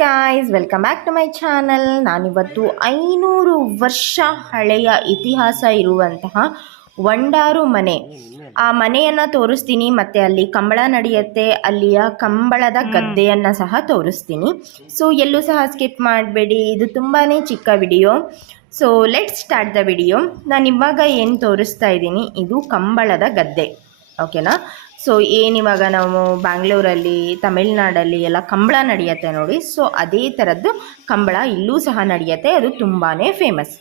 Guys welcome back to my channel ನಾನಿವತ್ತು ಐನೂರು ವರ್ಷ ಹಳೆಯ ಇತಿಹಾಸ ಇರುವಂತಹ ವಂಡಾರು ಮನೆ. ಆ ಮನೆಯನ್ನು ತೋರಿಸ್ತೀನಿ ಮತ್ತು ಅಲ್ಲಿ ಕಂಬಳ ನಡೆಯುತ್ತೆ ಅಲ್ಲಿಯ ಕಂಬಳದ ಗದ್ದೆಯನ್ನು ಸಹ ತೋರಿಸ್ತೀನಿ. ಸೊ ಎಲ್ಲೂ ಸಹ ಸ್ಕಿಪ್ ಮಾಡಬೇಡಿ ಇದು ತುಂಬಾ ಚಿಕ್ಕ video so let start the video ನಾನು ಇವಾಗ ಏನು ತೋರಿಸ್ತಾ ಇದ್ದೀನಿ ಇದು ಕಂಬಳದ ಗದ್ದೆ. ಓಕೆನಾ? ಸೊ ಏನಿವಾಗ ನಾವು ಬ್ಯಾಂಗ್ಳೂರಲ್ಲಿ ತಮಿಳ್ನಾಡಲ್ಲಿ ಎಲ್ಲ ಕಂಬಳ ನಡೆಯುತ್ತೆ ನೋಡಿ. ಸೊ ಅದೇ ಥರದ್ದು ಕಂಬಳ ಇಲ್ಲೂ ಸಹ ನಡೆಯುತ್ತೆ. ಅದು ತುಂಬಾ ಫೇಮಸ್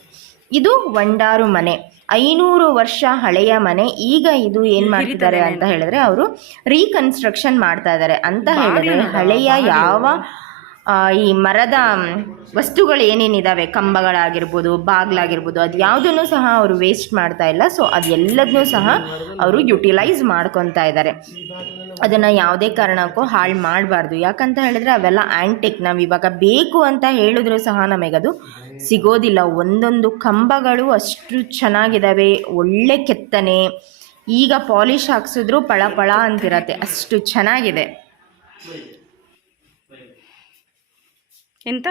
ಇದು ವಂಡಾರು ಮನೆ. ಐನೂರು ವರ್ಷ ಹಳೆಯ ಮನೆ. ಈಗ ಇದು ಏನು ಮಾಡ್ತಿದ್ದಾರೆ ಅಂತ ಹೇಳಿದ್ರೆ ಅವರು ರೀಕನ್ಸ್ಟ್ರಕ್ಷನ್ ಮಾಡ್ತಾ ಇದ್ದಾರೆ. ಅಂತ ಹೇಳಿದ್ರೆ ಹಳೆಯ ಯಾವ ಈ ಮರದ ವಸ್ತುಗಳು ಏನೇನಿದಾವೆ? ಕಂಬಗಳಾಗಿರ್ಬೋದು, ಬಾಗಿಲಾಗಿರ್ಬೋದು, ಅದು ಯಾವುದನ್ನು ಸಹ ಅವರು ವೇಸ್ಟ್ ಮಾಡ್ತಾ ಇಲ್ಲ. ಸೊ ಅದೆಲ್ಲದನ್ನೂ ಸಹ ಅವರು ಯುಟಿಲೈಸ್ ಮಾಡ್ಕೊತಾ ಇದ್ದಾರೆ ಅದನ್ನು ಯಾವುದೇ ಕಾರಣಕ್ಕೂ ಹಾಳು ಮಾಡಬಾರ್ದು. ಯಾಕಂತ ಹೇಳಿದ್ರೆ ಅವೆಲ್ಲ ಆ್ಯಂಟಿಕ್ ನಾವು ಇವಾಗ ಬೇಕು ಅಂತ ಹೇಳಿದ್ರು ಸಹ ನಮಗದು ಸಿಗೋದಿಲ್ಲ. ಒಂದೊಂದು ಕಂಬಗಳು ಅಷ್ಟು ಚೆನ್ನಾಗಿದ್ದಾವೆ ಒಳ್ಳೆ ಕೆತ್ತನೆ. ಈಗ ಪಾಲಿಶ್ ಹಾಕ್ಸಿದ್ರು ಪಳ ಪಳ ಅಂತಿರತ್ತೆ. ಅಷ್ಟು ಚೆನ್ನಾಗಿದೆ. ಎಂತ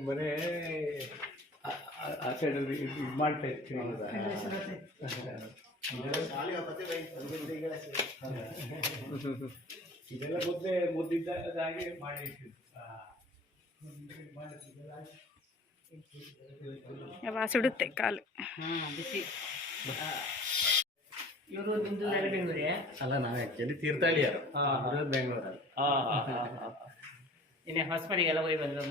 ಮನೆ ಆ- ಸೈಡಲ್ಲಿ ಇದು ಮಾಡ್ತಾ ಇರ್ತೀನಿ ಇದೆಲ್ಲ ಮೊದಲೇ ಮುದ್ದಿದ್ದಾಗೆ ಮಾಡಿ ಇಟ್ಟಿದ್ದು. ಯಾವ ಸುಡುತ್ತೆ ಕಾಲು. ಇವರು ನಿಮ್ದು ಬೆಂಗಳೂರೇ? ಅಲ್ಲ ನಾವು ಆಕ್ಚುಲಿ ತೀರ್ಥಹಳ್ಳಿಯರು. ಇರೋದು ಬೆಂಗಳೂರಲ್ಲಿ. ಇನ್ನೇ ಹೊಸಮನೆಗೆಲ್ಲ ಹೋಗಿ ಬಂದ್ರು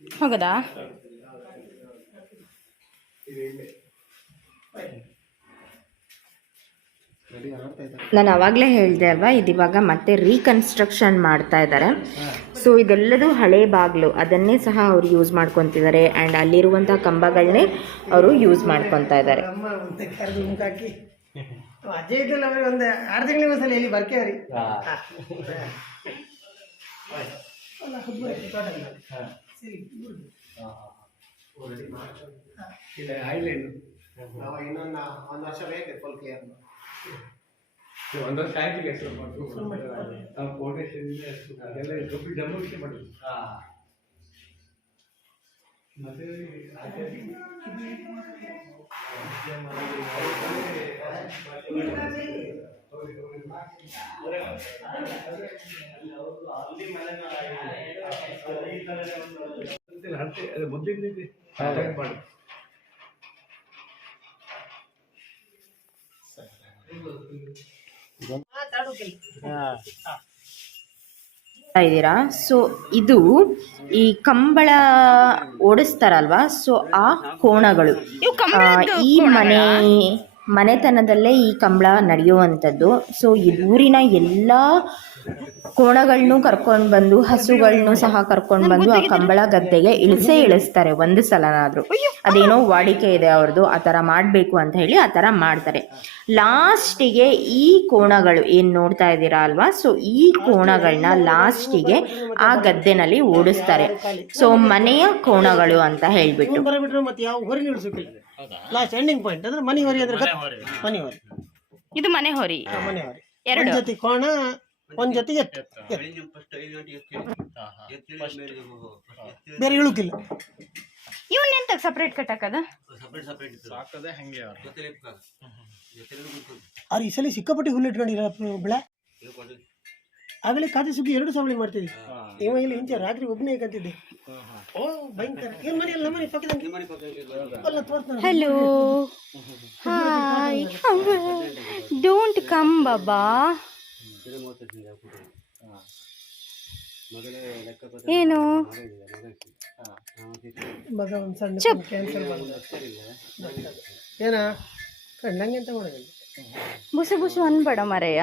ಹೋಗದಾ? ನಾನು ಆವಾಗಲೇ ಹೇಳಿದೆ ಅಲ್ವಾ ಇದಿವಾಗ ಮತ್ತೆ ರೀಕನ್ಸ್ಟ್ರಕ್ಷನ್ ಮಾಡ್ತಾ ಇದ್ದಾರೆ ಸೊ ಇದೆಲ್ಲದೂ ಹಳೆ ಬಾಗಿಲು ಅದನ್ನೇ ಸಹ ಅವರು ಯೂಸ್ ಮಾಡ್ಕೊತಿದ್ದಾರೆ ಆ್ಯಂಡ್ ಅಲ್ಲಿರುವಂಥ ಕಂಬಗಳನ್ನೇ ಅವರು ಯೂಸ್ ಮಾಡ್ಕೊತಾ ಇದ್ದಾರೆ ಅಜ್ಜಿ ಇದ್ದಲ್ಲ ಅವ್ರಿಗೆ ಒಂದು ಆರು ತಿಂಗಳಿಗೆ ಒಂದ್ಸಲ ಬರ್ಕೇವ್ರಿ ಇಲ್ಲ ಐಲ್ಯಾಂಡ್ ಇನ್ನೊಂದು ಒಂದು ವರ್ಷ ಬೇಕು ಫುಲ್ ಕ್ಲಿಯರ್ ಒಂದು ವರ್ಷ ಆಯ್ತು ಮಾಡಿದ್ರು. ನಾವು ಫೌಂಡೇಶನ್ ಇಂದ ಶುರು- ಅದೆಲ್ಲ ಕಂಪ್ಲೀಟ್ ಡೆಮೋಲಿಷನ್ ಮಾಡಿದ್ವಿ ಮತ್ತೆ ಇದೆ. ಮಾಡಿ ಇದ್ದೀರಾ? ಸೊ ಇದು ಈ ಕಂಬಳ ಓಡಿಸ್ತಾರಲ್ವಾ? ಸೊ ಆ ಕೋಣಗಳು. ಈ ಮನೆ ಮನೆತನದಲ್ಲೇ ಈ ಕಂಬಳ ನಡೆಯುವಂಥದ್ದು. ಸೊ ಈ ಊರಿನ ಎಲ್ಲ ಕೋಣಗಳನ್ನೂ ಕರ್ಕೊಂಡು ಬಂದು ಹಸುಗಳನ್ನು ಸಹ ಕರ್ಕೊಂಡು ಬಂದು ಆ ಕಂಬಳ ಗದ್ದೆಗೆ ಇಳಿಸೇ ಇಳಿಸ್ತಾರೆ ಒಂದು ಸಲನಾದರೂ. ಅದೇನೋ ವಾಡಿಕೆ ಇದೆ ಅವ್ರದ್ದು ಆ ಥರ ಮಾಡಬೇಕು ಅಂತ ಹೇಳಿ ಆ ಥರ ಮಾಡ್ತಾರೆ. ಲಾಸ್ಟಿಗೆ ಈ ಕೋಣಗಳು ಏನು ನೋಡ್ತಾ ಇದ್ದೀರಾ ಅಲ್ವಾ? ಸೊ ಈ ಕೋಣಗಳನ್ನ ಲಾಸ್ಟಿಗೆ ಆ ಗದ್ದೆನಲ್ಲಿ ಓಡಿಸ್ತಾರೆ. ಸೊ ಮನೆಯ ಕೋಣಗಳು ಅಂತ ಹೇಳ್ಬಿಟ್ಟು. ಬರಬಿಟ್ರೆ ಮತ್ತೆ ಯಾವ ಹೊರಿ ನಿಲ್ಸೋಕಿಲ್ಲ ಲಾಸ್ಟ್ ಎಂಡಿಂಗ್ ಪಾಯಿಂಟ್ ಅಂದ್ರೆ ಮನೆ ಹೊರಿ ಅಂದ್ರೆ ಗತ್- ಮನೆ ಹೊರಿ. ಇದು ಮನೆ ಹೊರಿ. ಆ, ಮನೆ ಹೊರಿ. ಎರಡು. ಜೊತೆ ಕೋಣ ಒಂದ್ ಜೊತೆಗೆ ಎತ್ತು? ಎತ್ತು. ಬೇರೆ ಇಳುಕಿಲ್ಲ ಇವನ್ ಎಂತ ಸಪ್ರೇಟ್ ಕಟ್ಟಕ್ಕದ ಸಾಕದೆ ಹಂಗೆ ಅವ್ರು? ಅವ್ರು ಈ ಸಲ ಸಿಕ್ಕಾಪಟ್ಟೆ ಹುಲ್ಲು ಇಟ್ಕೊಂಡಿರ ಬೆಳೆ? ಆಗಲೇ ಖಾತೆ ಸುಗ್ಗಿ ಎರಡು ಸಾವಳಿ ಮಾಡ್ತಿದ್ವಿ ಇವ ಇಲ್ಲಿ ಇಂಚ ರಾತ್ರಿ ಒಬ್ಬನೇ ಕಂತಿದ್ದೆ ಓ ಭಯಂಕರ. ಏನ್ ಮನೆ ಅಲ್ಲ ಮನೆ ಪಕ್ಕದ ಅಲ್ಲ ತೋರ್ಸ್ತಾನೆ. ಹಲೋ ಹಾಯ್ ಡೋಂಟ್ ಕಮ್ ಬಾಬಾ ಏನು? ಮಗ ಒಂದು ಸಣ್ಣ ಕ್ಯಾನ್ಸರ್ ಏನ? ಕಣ್ಣಂಗೆ ಅಂತ ಮಾಡೋದಿಲ್ಲ. ಬುಸು ಬುಸು ಅನ್ಬೇಡ ಮರೆಯ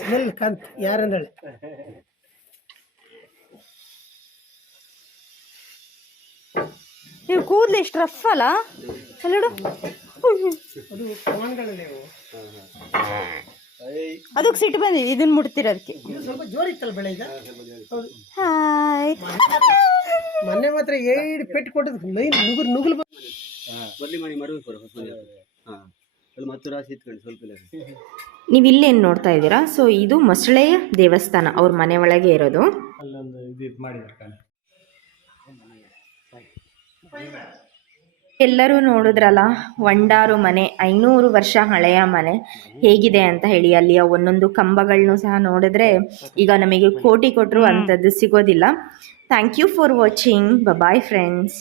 ಸ್ಮೆಲ್ ಕಾಂತ್ ಯಾರಂದಳೆ? ನೀವು ಕೂದಲು ಎಷ್ಟು ರಫ್ ಅಲ್ಲ? ಅಲ್ಲಡು. ಅದು ಅದಕ್ಕೆ ಸಿಟ್ಟು ಬಂದಿದೆ ಇದನ್ನ ಮುಟ್ತಿರೋದಕ್ಕೆ ಅದಕ್ಕೆ. ಸ್ವಲ್ಪ ಜೋರ್ ಇತ್ತಲ್ಲ ಬೆಳೆ ಈಗ? ಹೌದು. ಹಾಯ್. ಬಾಯ್ ಮೊನ್ನೆ ಮಾತ್ರ ಏಡ್ ಪೆಟ್ಟು ಕೊಟ್ಟದ್ ಲೈನ್ ನುಗುರ್ ನುಗುಲ್ ನೀವ್ ಬರ್ಲಿ ಏನ್ ಮಾಡ್ಬೇಕು ಬರೋ ಹೊಸ ಮನೆ ಹಾ ಅಲ್ಲಿ ಮತ್ತೆ ರಾಶಿ ಇತ್ಕೊಂಡು ಸ್ವಲ್ಪ ಇಲ್ಲ ನೀವು ಇಲ್ಲೇನು ನೋಡ್ತಾ ಇದ್ದೀರಾ? ಸೊ ಇದು ಮೊಸಳೆಯ ದೇವಸ್ಥಾನ ಅವ್ರ ಮನೆ ಒಳಗೆ ಇರೋದು. ಅಲ್ಲೊಂದು ಇದು ಮಾಡಿದ್ದಾರೆ ಎಲ್ಲರೂ ನೋಡಿದ್ರಲ್ಲ ವಂಡಾರು ಮನೆ ಐನೂರು ವರ್ಷ ಹಳೆಯ ಮನೆ ಹೇಗಿದೆ ಅಂತ ಹೇಳಿ ಅಲ್ಲಿಯ ಒಂದೊಂದು ಕಂಬಗಳನ್ನು ಸಹ ನೋಡಿದ್ರೆ ಈಗ ನಮಗೆ ಕೋಟಿ ಕೊಟ್ಟರು ಅಂಥದ್ದು ಸಿಗೋದಿಲ್ಲ. Thank you for watching bye friends